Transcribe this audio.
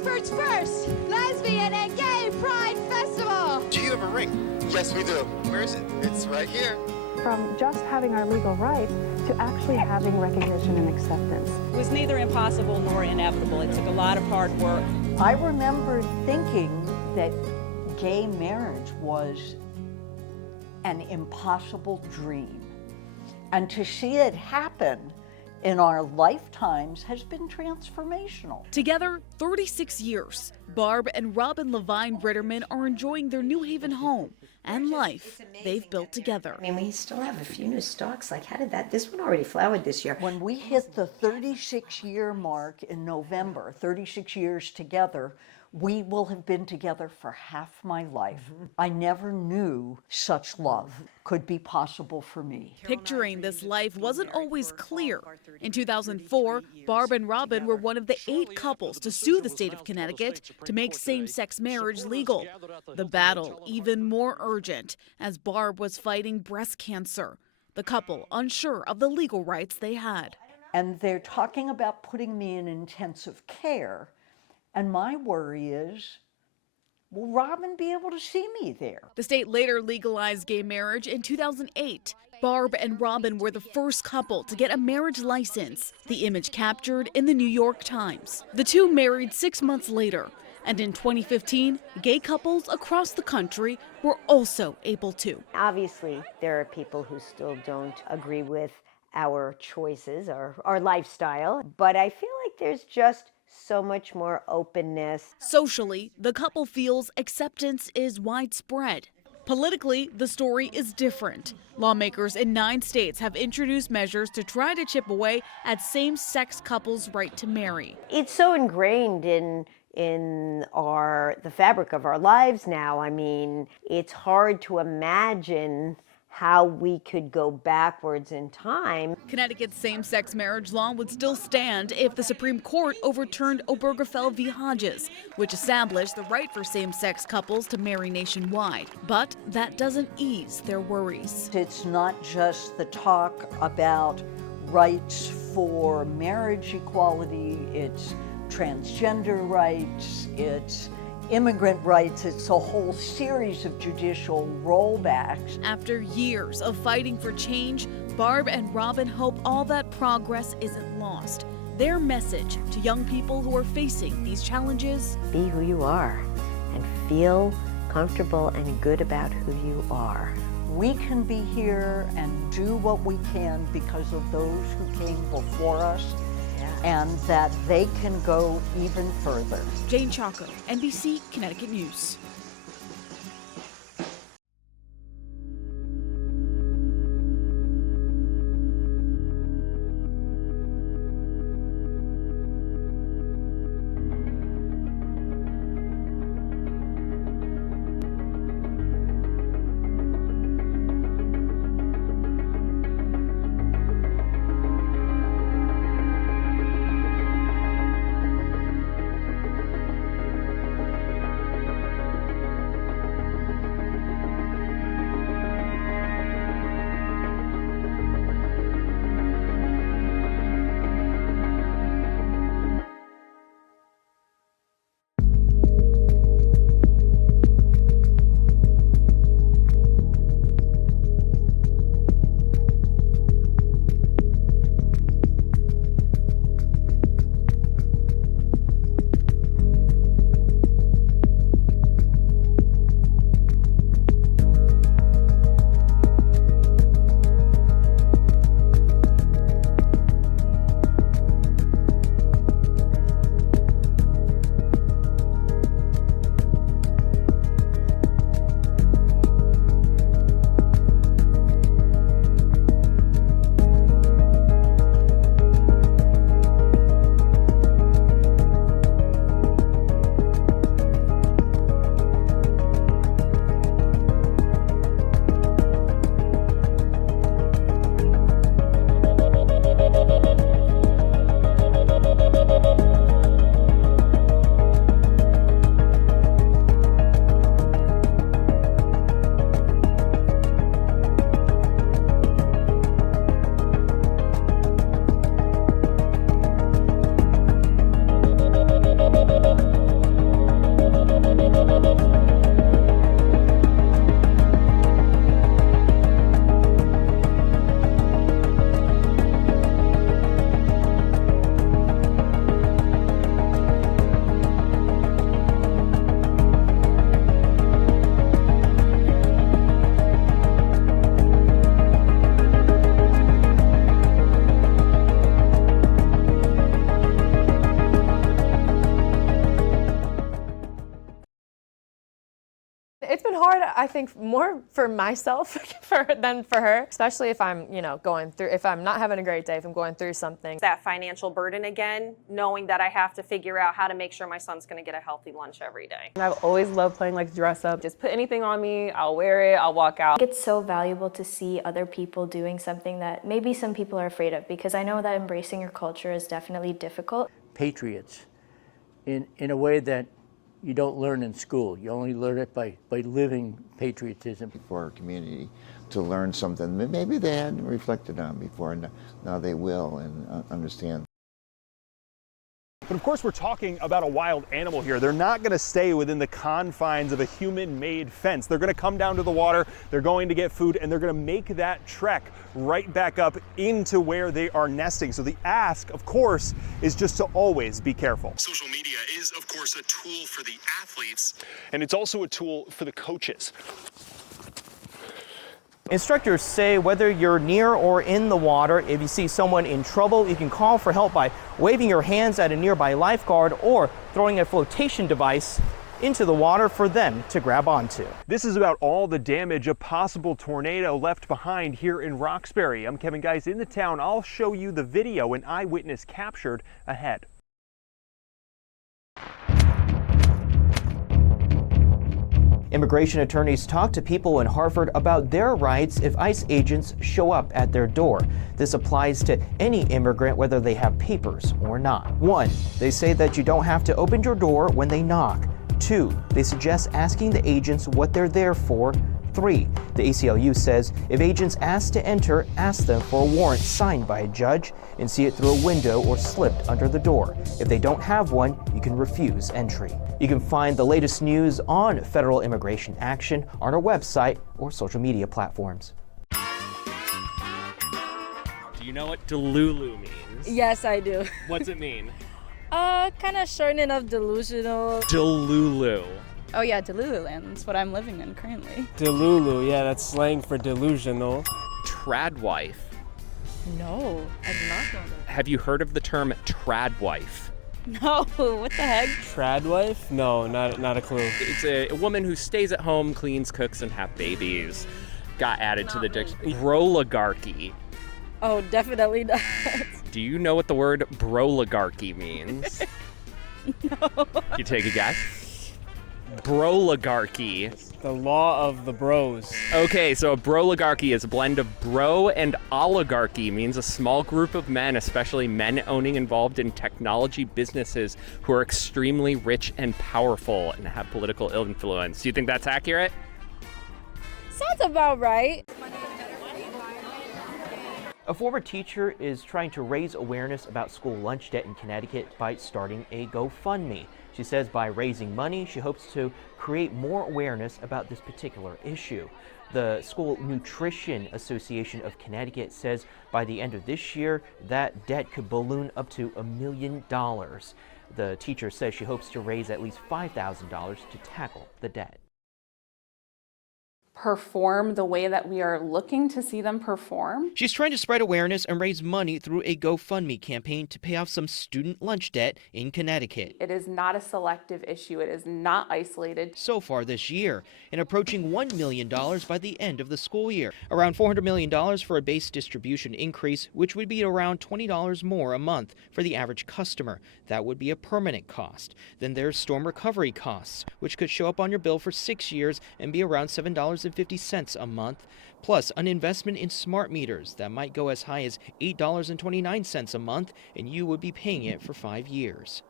Frankfurt's first lesbian and gay pride festival. Do you have a ring? Yes, we do. Where is it? It's right here. From just having our legal rights to actually having recognition and acceptance. It was neither impossible nor inevitable. It took a lot of hard work. I remember thinking that gay marriage was an impossible dream. And to see it happen in our lifetimes has been transformational. Together, 36 years, Barb and Robin Levine Ritterman are enjoying their New Haven home and life they've built together. I mean, we still have a few new stalks. Like, how did that? This one already flowered this year. When we hit the 36-year mark in November, 36 years together, we will have been together for half my life. I never knew such love could be possible for me. Picturing this life wasn't always clear. In 2004, Barb and Robin were one of the 8 couples to sue the state of Connecticut to make same-sex marriage legal. The battle even more urgent as Barb was fighting breast cancer. The couple unsure of the legal rights they had. And they're talking about putting me in intensive care. And my worry is, will Robin be able to see me there? The state later legalized gay marriage in 2008. Barb and Robin were the first couple to get a marriage license, the image captured in the New York Times. The two married 6 months later. And in 2015, gay couples across the country were also able to. Obviously, there are people who still don't agree with our choices, our lifestyle, but I feel like there's just so much more openness. Socially, the couple feels acceptance is widespread. Politically, the story is different. Lawmakers in 9 states have introduced measures to try to chip away at same-sex couples' right to marry. It's so ingrained in the fabric of our lives now. I mean, it's hard to imagine how we could go backwards in time. Connecticut's same-sex marriage law would still stand if the Supreme Court overturned Obergefell v. Hodges, which established the right for same-sex couples to marry nationwide. But that doesn't ease their worries. It's not just the talk about rights for marriage equality, it's transgender rights, it's immigrant rights, it's a whole series of judicial rollbacks. After years of fighting for change, Barb and Robin hope all that progress isn't lost. Their message to young people who are facing these challenges: be who you are and feel comfortable and good about who you are. We can be here and do what we can because of those who came before us, and that they can go even further. Jane Chaco, NBC Connecticut News. It's been hard, I think, more for myself than for her, especially if I'm, if I'm not having a great day, if I'm going through something. That financial burden again, knowing that I have to figure out how to make sure my son's going to get a healthy lunch every day. And I've always loved playing like dress up. Just put anything on me, I'll wear it, I'll walk out. It's so valuable to see other people doing something that maybe some people are afraid of, because I know that embracing your culture is definitely difficult. Patriots in a way that you don't learn in school. You only learn it by living patriotism. For our community to learn something that maybe they hadn't reflected on before, and now they will and understand. But of course, we're talking about a wild animal here. They're not going to stay within the confines of a human-made fence. They're going to come down to the water, they're going to get food, and they're going to make that trek right back up into where they are nesting. So the ask, of course, is just to always be careful. Social media is, of course, a tool for the athletes, and it's also a tool for the coaches. Instructors say whether you're near or in the water, if you see someone in trouble, you can call for help by waving your hands at a nearby lifeguard or throwing a flotation device into the water for them to grab onto. This is about all the damage a possible tornado left behind here in Roxbury. I'm Kevin Geis in the town. I'll show you the video an eyewitness captured ahead. Immigration attorneys talk to people in Hartford about their rights if ICE agents show up at their door. This applies to any immigrant, whether they have papers or not. 1, they say that you don't have to open your door when they knock. 2, they suggest asking the agents what they're there for. 3, the ACLU says if agents ask to enter, ask them for a warrant signed by a judge and see it through a window or slipped under the door. If they don't have one, you can refuse entry. You can find the latest news on federal immigration action on our website or social media platforms. Do you know what Delulu means? Yes, I do. What's it mean? Kind of shortening of delusional. Delulu. Oh yeah, Delululand. That's what I'm living in currently. Delulu, yeah, that's slang for delusional. Tradwife. No, I did not know that. Have you heard of the term tradwife? No, what the heck? Tradwife? No, not a clue. It's a woman who stays at home, cleans, cooks, and have babies. Got added to the dictionary. Broligarchy. Oh, definitely not. Do you know what the word broligarchy means? No. You take a guess? Broligarchy. The law of the bros. Okay, so a broligarchy is a blend of bro and oligarchy, means a small group of men, especially men owning involved in technology businesses, who are extremely rich and powerful and have political influence. Do you think that's accurate? Sounds about right. A former teacher is trying to raise awareness about school lunch debt in Connecticut by starting a GoFundMe. She says by raising money, she hopes to create more awareness about this particular issue. The School Nutrition Association of Connecticut says by the end of this year, that debt could balloon up to $1 million. The teacher says she hopes to raise at least $5,000 to tackle the debt. Perform the way that we are looking to see them perform. She's trying to spread awareness and raise money through a GoFundMe campaign to pay off some student lunch debt in Connecticut. It is not a selective issue. It is not isolated. So far this year, and approaching $1 million by the end of the school year. Around $400 million for a base distribution increase, which would be around $20 more a month for the average customer. That would be a permanent cost. Then there's storm recovery costs, which could show up on your bill for 6 years and be around $7.50 a month, plus an investment in smart meters that might go as high as $8.29 a month, and you would be paying it for 5 years.